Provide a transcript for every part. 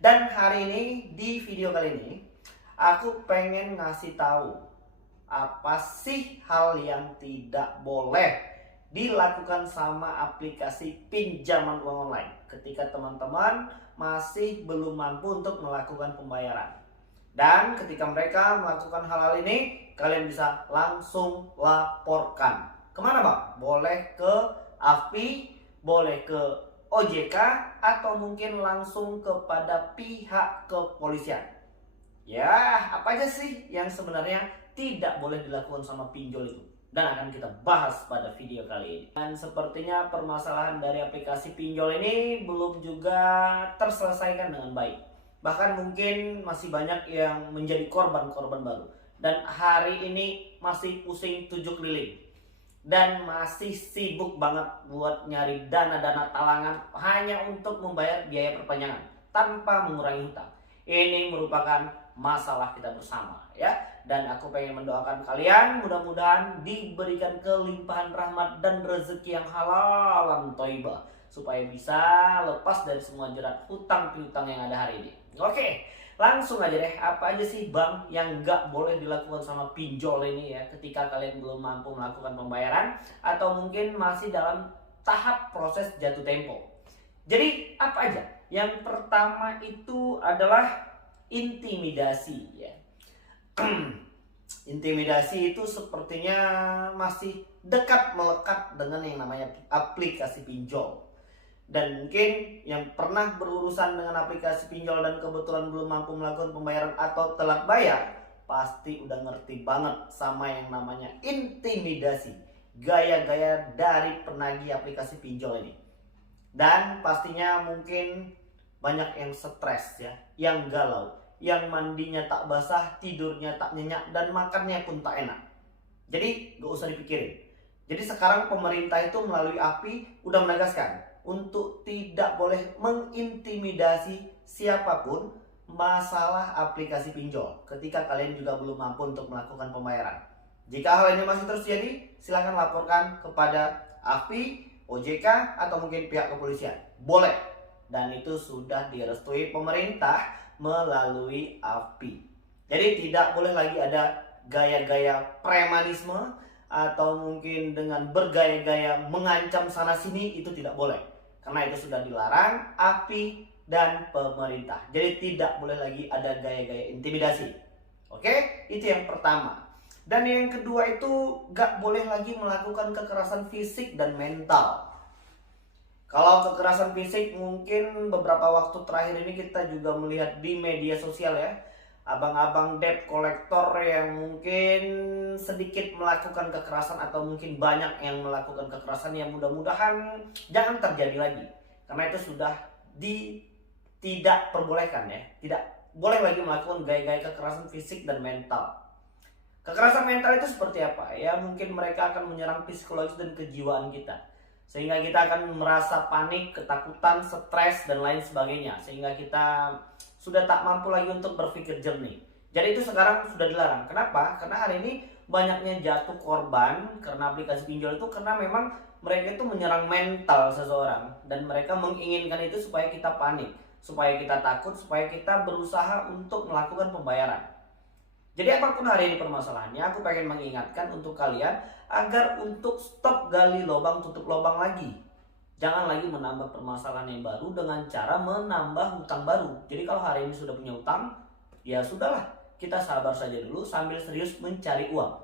Dan hari ini di video kali ini aku pengen ngasih tahu apa sih hal yang tidak boleh dilakukan sama aplikasi pinjaman uang online ketika teman-teman masih belum mampu untuk melakukan pembayaran. Dan ketika mereka melakukan hal-hal ini, kalian bisa langsung laporkan. Kemana bang? Boleh ke AFPI, boleh ke OJK, atau mungkin langsung kepada pihak kepolisian. Ya, apa aja sih yang sebenarnya tidak boleh dilakukan sama pinjol itu? Dan akan kita bahas pada video kali ini. Dan sepertinya permasalahan dari aplikasi pinjol ini belum juga terselesaikan dengan baik. Bahkan mungkin masih banyak yang menjadi korban-korban baru. Dan hari ini masih pusing 7 keliling. Dan masih sibuk banget buat nyari dana-dana talangan hanya untuk membayar biaya perpanjangan tanpa mengurangi hutang. Ini merupakan masalah kita bersama ya. Dan aku pengen mendoakan kalian mudah-mudahan diberikan kelimpahan rahmat dan rezeki yang halal dan thayyibah supaya bisa lepas dari semua jerat hutang piutang yang ada hari ini. Oke, langsung aja deh, apa aja sih bang yang nggak boleh dilakukan sama pinjol ini ya ketika kalian belum mampu melakukan pembayaran atau mungkin masih dalam tahap proses jatuh tempo. Jadi apa aja? Yang pertama itu adalah intimidasi ya. Intimidasi itu sepertinya masih dekat melekat dengan yang namanya aplikasi pinjol. Dan mungkin yang pernah berurusan dengan aplikasi pinjol dan kebetulan belum mampu melakukan pembayaran atau telat bayar, pasti udah ngerti banget sama yang namanya intimidasi, gaya-gaya dari penagih aplikasi pinjol ini. Dan pastinya mungkin banyak yang stres ya, yang galau, yang mandinya tak basah, tidurnya tak nyenyak, dan makannya pun tak enak. Jadi gak usah dipikirin. Jadi sekarang pemerintah itu melalui API udah menegaskan untuk tidak boleh mengintimidasi siapapun masalah aplikasi pinjol ketika kalian juga belum mampu untuk melakukan pembayaran. Jika hal ini masih terjadi, silahkan laporkan kepada API, OJK, atau mungkin pihak kepolisian. Boleh. Dan itu sudah direstui pemerintah melalui API. Jadi tidak boleh lagi ada gaya-gaya premanisme atau mungkin dengan bergaya-gaya mengancam sana sini, itu tidak boleh. Karena itu sudah dilarang API dan pemerintah. Jadi tidak boleh lagi ada gaya-gaya intimidasi. Oke, itu yang pertama. Dan yang kedua itu gak boleh lagi melakukan kekerasan fisik dan mental. Kalau kekerasan fisik mungkin beberapa waktu terakhir ini kita juga melihat di media sosial ya, abang-abang debt collector yang mungkin sedikit melakukan kekerasan atau mungkin banyak yang melakukan kekerasan, yang mudah-mudahan jangan terjadi lagi. Karena itu sudah tidak perbolehkan ya, tidak boleh lagi melakukan gaya-gaya kekerasan fisik dan mental. Kekerasan mental itu seperti apa? Ya mungkin mereka akan menyerang psikologis dan kejiwaan kita, sehingga kita akan merasa panik, ketakutan, stres, dan lain sebagainya, sehingga kita sudah tak mampu lagi untuk berpikir jernih. Jadi itu sekarang sudah dilarang. Kenapa? Karena hari ini banyaknya jatuh korban karena aplikasi pinjol itu karena memang mereka itu menyerang mental seseorang, dan mereka menginginkan itu supaya kita panik, supaya kita takut, supaya kita berusaha untuk melakukan pembayaran. Jadi apapun hari ini permasalahannya, aku pengen mengingatkan untuk kalian agar untuk stop gali lubang tutup lubang lagi. Jangan lagi menambah permasalahan yang baru dengan cara menambah hutang baru. Jadi kalau hari ini sudah punya hutang, ya sudahlah, kita sabar saja dulu sambil serius mencari uang.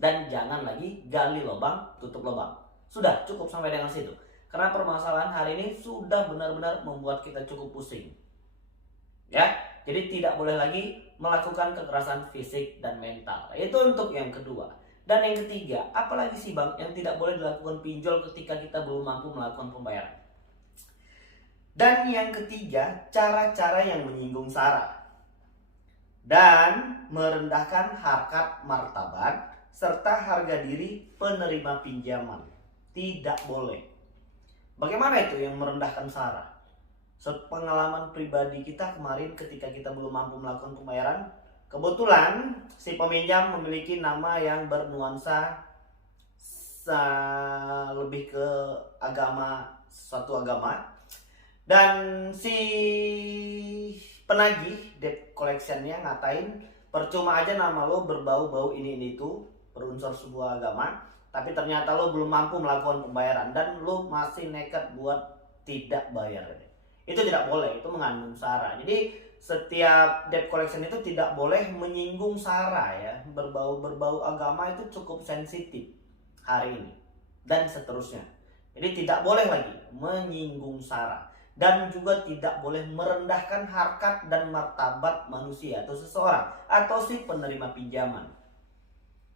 Dan jangan lagi gali lubang tutup lubang. Sudah, cukup sampai dengan situ. Karena permasalahan hari ini sudah benar-benar membuat kita cukup pusing. Ya, jadi tidak boleh lagi melakukan kekerasan fisik dan mental. Itu untuk yang kedua. Dan yang ketiga, apalagi sih bang yang tidak boleh dilakukan pinjol ketika kita belum mampu melakukan pembayaran? Dan yang ketiga, cara-cara yang menyinggung sara dan merendahkan harkat martabat serta harga diri penerima pinjaman. Tidak boleh. Bagaimana itu yang merendahkan sara? Pengalaman pribadi kita kemarin ketika kita belum mampu melakukan pembayaran, kebetulan si peminjam memiliki nama yang bernuansa lebih ke agama, suatu agama, dan si penagih debt collectionnya ngatain percuma aja nama lo berbau-bau ini itu berunsur sebuah agama, tapi ternyata lo belum mampu melakukan pembayaran dan lo masih nekat buat tidak bayar. Itu tidak boleh, itu mengandung sara. Jadi setiap debt collection itu tidak boleh menyinggung sara ya. Berbau agama itu cukup sensitif hari ini dan seterusnya. Jadi tidak boleh lagi menyinggung sara dan juga tidak boleh merendahkan harkat dan martabat manusia atau seseorang atau si penerima pinjaman.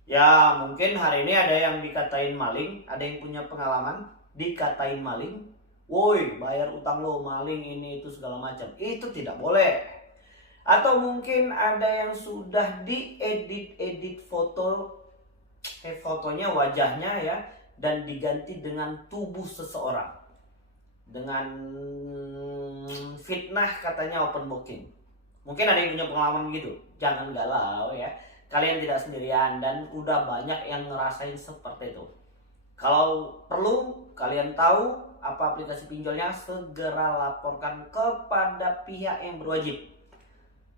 Ya mungkin hari ini ada yang dikatain maling, ada yang punya pengalaman dikatain maling, woi bayar utang lo, maling ini itu segala macam. Itu tidak boleh. Atau mungkin ada yang sudah diedit fotonya, wajahnya ya, dan diganti dengan tubuh seseorang dengan fitnah katanya open booking. Mungkin ada yang punya pengalaman gitu. Jangan galau ya. Kalian tidak sendirian dan udah banyak yang ngerasain seperti itu. Kalau perlu kalian tahu apa aplikasi pinjolnya, segera laporkan kepada pihak yang berwajib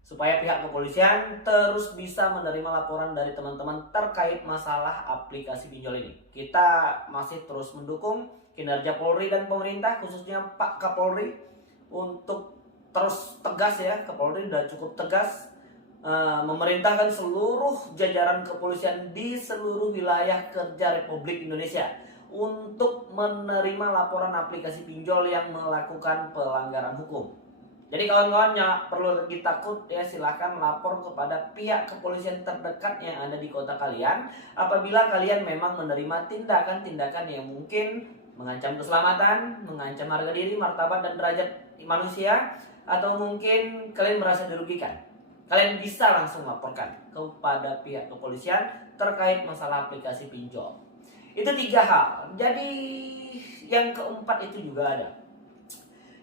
supaya pihak kepolisian terus bisa menerima laporan dari teman-teman terkait masalah aplikasi pinjol ini. Kita masih terus mendukung kinerja Polri dan pemerintah, khususnya Pak Kapolri, untuk terus tegas ya. Kapolri sudah cukup tegas memerintahkan seluruh jajaran kepolisian di seluruh wilayah kerja Republik Indonesia untuk menerima laporan aplikasi pinjol yang melakukan pelanggaran hukum. Jadi kawan-kawan yang perlu lagi takut ya, silahkan lapor kepada pihak kepolisian terdekat yang ada di kota kalian apabila kalian memang menerima tindakan-tindakan yang mungkin mengancam keselamatan, mengancam harga diri, martabat dan derajat manusia, atau mungkin kalian merasa dirugikan. Kalian bisa langsung laporkan kepada pihak kepolisian terkait masalah aplikasi pinjol. Itu 3 hal. Jadi yang keempat itu juga ada.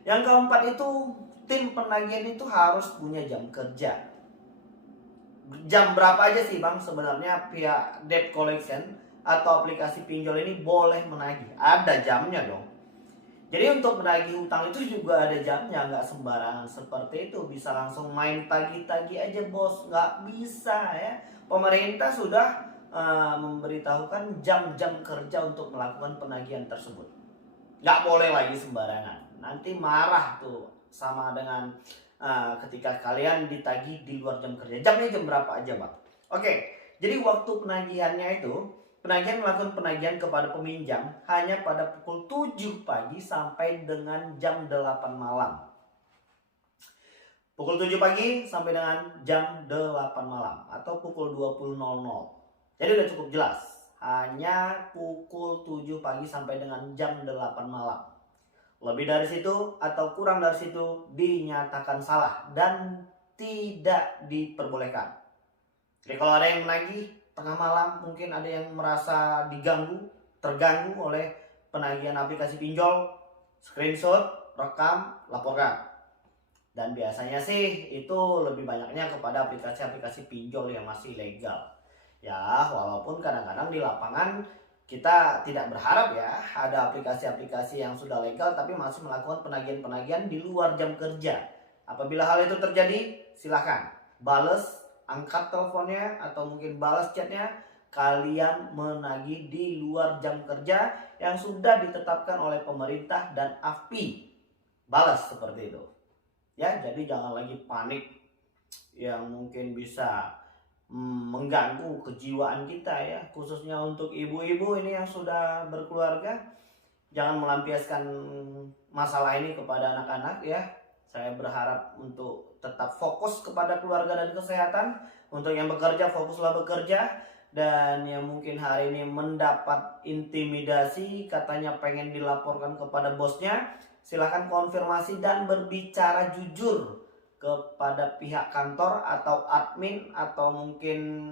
Yang keempat itu tim penagihan itu harus punya jam kerja. Jam berapa aja sih Bang sebenarnya pihak debt collection atau aplikasi pinjol ini boleh menagih? Ada jamnya dong. Jadi untuk menagih utang itu juga ada jamnya, nggak sembarangan seperti itu bisa langsung main tagih-tagih aja bos, nggak bisa ya. Pemerintah sudah memberitahukan jam-jam kerja untuk melakukan penagihan tersebut. Nggak boleh lagi sembarangan, nanti marah tuh sama dengan ketika kalian ditagih di luar jam kerja. Jamnya jam berapa aja Bang? Oke, jadi waktu penagihannya itu, penagihan melakukan penagihan kepada peminjam hanya pada pukul 7 pagi sampai dengan jam 8 malam. Pukul 7 pagi sampai dengan jam 8 malam atau pukul 20.00. Jadi udah cukup jelas. Hanya pukul 7 pagi sampai dengan jam 8 malam. Lebih dari situ atau kurang dari situ dinyatakan salah dan tidak diperbolehkan. Jadi kalau ada yang menagih tengah malam, mungkin ada yang merasa terganggu oleh penagihan aplikasi pinjol, screenshot, rekam, laporkan. Dan biasanya sih itu lebih banyaknya kepada aplikasi-aplikasi pinjol yang masih legal. Ya, walaupun kadang-kadang di lapangan kita tidak berharap ya ada aplikasi-aplikasi yang sudah legal tapi masih melakukan penagihan-penagihan di luar jam kerja. Apabila hal itu terjadi, silakan bales, angkat teleponnya atau mungkin balas chatnya. Kalian menagih di luar jam kerja yang sudah ditetapkan oleh pemerintah dan AFPI. Balas seperti itu. Ya, jadi jangan lagi panik yang mungkin bisa mengganggu kejiwaan kita ya, khususnya untuk ibu-ibu ini yang sudah berkeluarga. Jangan melampiaskan masalah ini kepada anak-anak ya. Saya berharap untuk tetap fokus kepada keluarga dan kesehatan. Untuk yang bekerja, fokuslah bekerja. Dan yang mungkin hari ini mendapat intimidasi, katanya pengen dilaporkan kepada bosnya, silahkan konfirmasi dan berbicara jujur kepada pihak kantor atau admin atau mungkin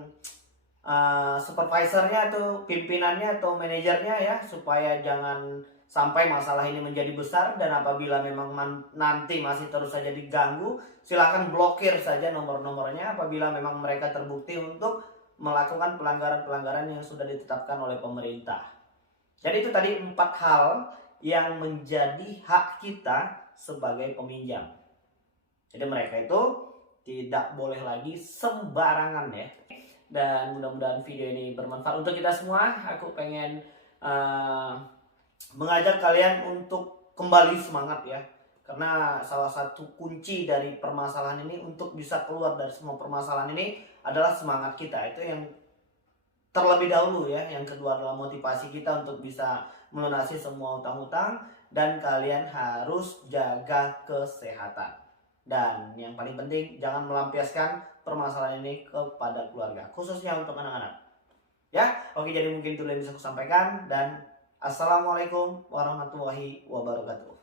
supervisornya atau pimpinannya atau manajernya ya, supaya jangan sampai masalah ini menjadi besar. Dan apabila memang nanti masih terus saja diganggu, silahkan blokir saja nomor-nomornya apabila memang mereka terbukti untuk melakukan pelanggaran-pelanggaran yang sudah ditetapkan oleh pemerintah. Jadi itu tadi 4 hal yang menjadi hak kita sebagai peminjam. Jadi mereka itu tidak boleh lagi sembarangan ya. Dan mudah-mudahan video ini bermanfaat untuk kita semua. Aku pengen mengajak kalian untuk kembali semangat ya. Karena salah satu kunci dari permasalahan ini untuk bisa keluar dari semua permasalahan ini adalah semangat kita. Itu yang terlebih dahulu ya. Yang kedua adalah motivasi kita untuk bisa melunasi semua utang-utang. Dan kalian harus jaga kesehatan. Dan yang paling penting, jangan melampiaskan permasalahan ini kepada keluarga, khususnya untuk anak-anak. Ya, oke, jadi mungkin itu yang bisa aku sampaikan. Dan assalamualaikum warahmatullahi wabarakatuh.